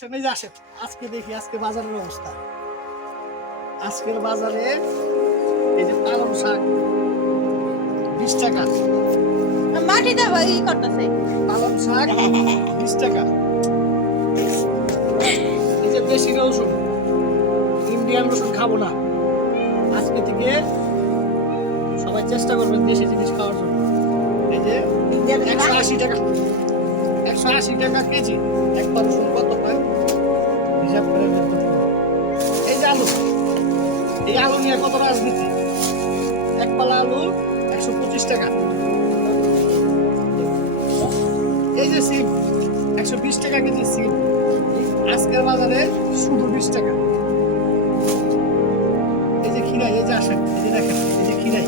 এই যে আসেন আজকে দেখি আজকে বাজারের অবস্থা। আজকের বাজারে এই যে পালং শাক 20 টাকা, মাটি দেওয়া ই করতেছে। পালং শাক 20 টাকা। এই যে দেশি রসুন, ইন্ডিয়ান রসুন খাবো না, আজকে থেকে সবাই চেষ্টা করবেন দেশি জিনিস খাওয়ার জন্য। এই যে 180 টাকা, 180 টাকা কেজি। একবার রসুন কত হয় হিসাব করে বের করতে হবে। এই যে আলু, এই আলু নিয়ে কত রাজনীতি। এক পালা আলু 125 টাকা। এই যে সিম 120 টাকা কেজি সিম, আজকের বাজারে শুধু 20 টাকা। এই যে খিরাই, এই যে আসেন, এই যে দেখেন, এই যে খিরাই,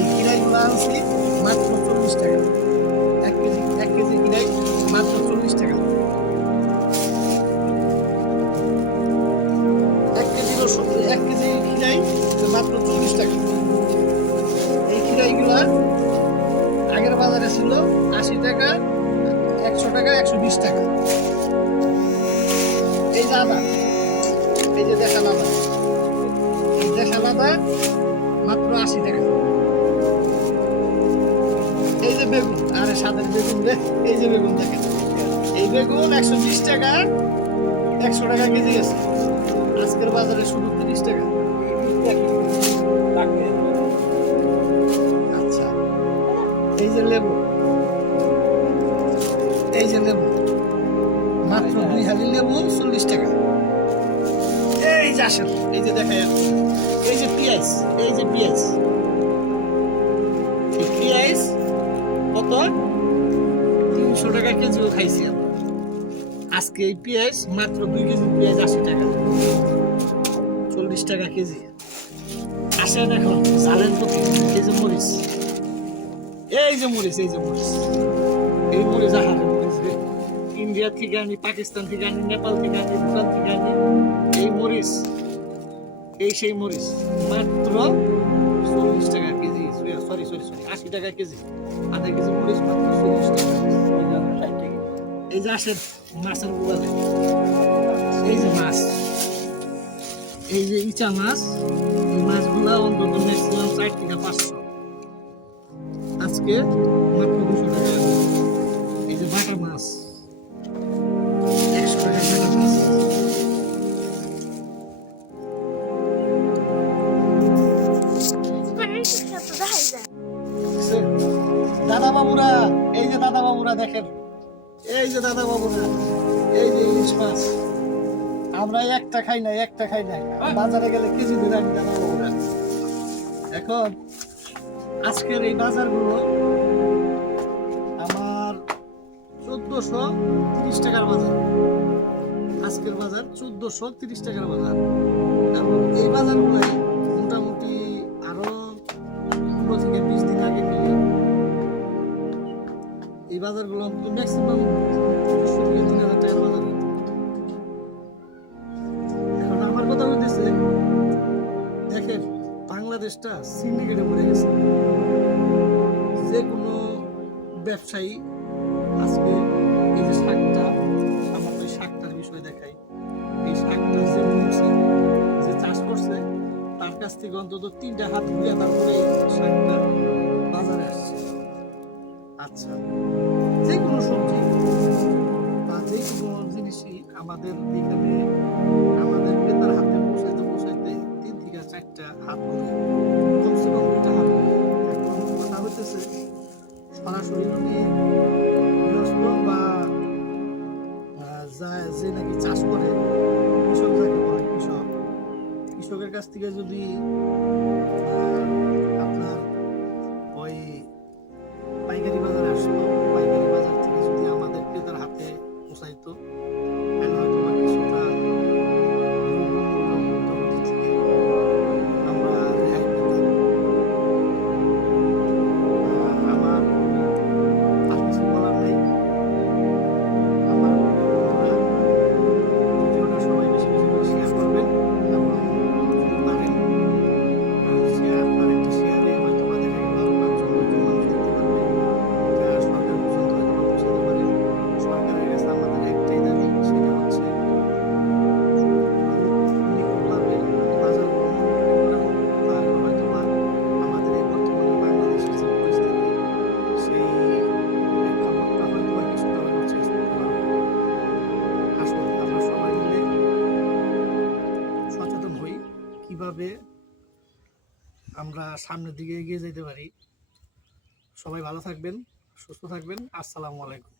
এই খিরাইগুলো আনছি মাত্র 40 টাকা। 1 কেজি খিরাই মাত্র 40 টাকা। 1 কেজি রসুন, 1 কেজি খিরাই মাত্র 40 টাকা। এই খিরাইগুলা আগের বাজারে ছিল 80 টাকা, 100 টাকা, 120 টাকা। এই যে আদা, এই যে দেশাল আদা, এই দেশাল আদা মাত্র 80 টাকা। এই যে বেগুন, আরে সাদের বেগুন রে, এই যে বেগুন দেখেন, এই বেগুন 120 টাকা, 100 টাকা কেজি আছে। আজকের বাজারে শুধু 30 টাকা। আচ্ছা, এই যে লেবু, এই যে লেবু মাত্র 2 হালি লেবু 40 টাকা। এই যে আসেন, এই যে দেখাই, এই যে পেঁয়াজ, এই যে পেঁয়াজ, এই পেঁয়াজ কত 300 টাকা কেজিও খাইছি আমরা। আজকে এই পেঁয়াজ মাত্র 2 কেজি পেঁয়াজ 80 টাকা, 40 টাকা কেজি। আসেন এখন জালেন প্রতি। এই যে মরিচ, এই যে মরিচ, এই যে মরিচ, এই মরিচ আহারে মরিচ রে, ইন্ডিয়া থেকে আনি, পাকিস্তান থেকে আনি, নেপাল থেকে আনি, ভুটান থেকে আনি। এই মরিচ, এই সেই মরিচ মাত্র 40 টাকা কেজি, সরি 80 টাকা কেজি। আধা কেজি মরিচ মাত্র 40 টাকা। এই যে আসেন মাছের গোয়ালে, এই যে মাছ, এই যে ইচা মাছ, এই মাছগুলা অন্তত ম্যাক্সিমাম 4 থেকে 500, আজকে মাত্র 200 টাকা। এই যে বাটা মাছ 100 টাকা বাটা মাছ। দাদা বাবুরা, এই যে দাদা বাবুরা দেখেন, এই যে দাদা বাবুরা, এই যে ইলিশ মাছ। আমরা একটা খাই না, একটা খাই না, বাজারে গেলে কেজি ধরে আনি দাদা বাবুরা। এখন আজকের এই বাজারগুলো আমার 1430 টাকার বাজার। আজকের বাজার 1430 টাকার বাজার। এবং এই বাজারগুলাই মোটামুটি আরো 15 থেকে 20 দিন আগে নিয়ে এই বাজারগুলো ম্যাক্সিমাম 200 থেকে 3000 টাকার বাজার হতো। এখন আমার কথা হইতেছে, দেখেন বাংলাদেশটা সিন্ডিকেটে পড়ে গেছে। যে কোনো ব্যবসায়ী আজকে এই যে শাকটা, আমার ওই শাকটার বিষয় দেখাই, এই শাকটা যে বুনছে, যে চাষ করছে, তার কাছ থেকে অন্তত 3টা হাত ঘুরে তারপরে এই শাকটা বাজারে আসছে। আচ্ছা, যে কোনো সবজি বা যে কোনো জিনিসই আমাদের এখানে আমাদের ক্রেতার হাতে পৌঁছাইতে 3 থেকে 4টা হাত ঘুরে, কমসে কম 2টা হাত ঘুরে। এখন কথা হইতেছে সরাসরি উনি গৃহস্থ বা যে নাকি চাষ করে, কৃষক যাকে বলে, কৃষকের কাছ থেকে যদি আপনার ওই পাইকারি বাজারে আসতো, পাইকারি বাজার থেকে যদি আমাদের ক্রেতার হাতে পৌঁছাইতো, তাহলে হয়তো বা কিছুটা মোটামুটি থেকে আমরা রেহাই পেতাম। আমার আর কিছু বলার নেই। আমার বন্ধুরা, ভিডিওটা সবাই বেশি বেশি করে শেয়ার করবেন এবং যদি পারেন শেয়ার, আপনার একটা শেয়ারে হয়তো বা দেখা গেল আরো 5 জন 10 জন মানুষ দেখতে পারবে। এটা সরকার পর্যন্ত হয়তো বা পৌঁছাতে পারে। সরকারের কাছে আমাদের একটাই দাবি, কিভাবে আমরা সামনের দিকে এগিয়ে যেতে পারি। সবাই ভালো থাকবেন, সুস্থ থাকবেন। আসসালামু আলাইকুম।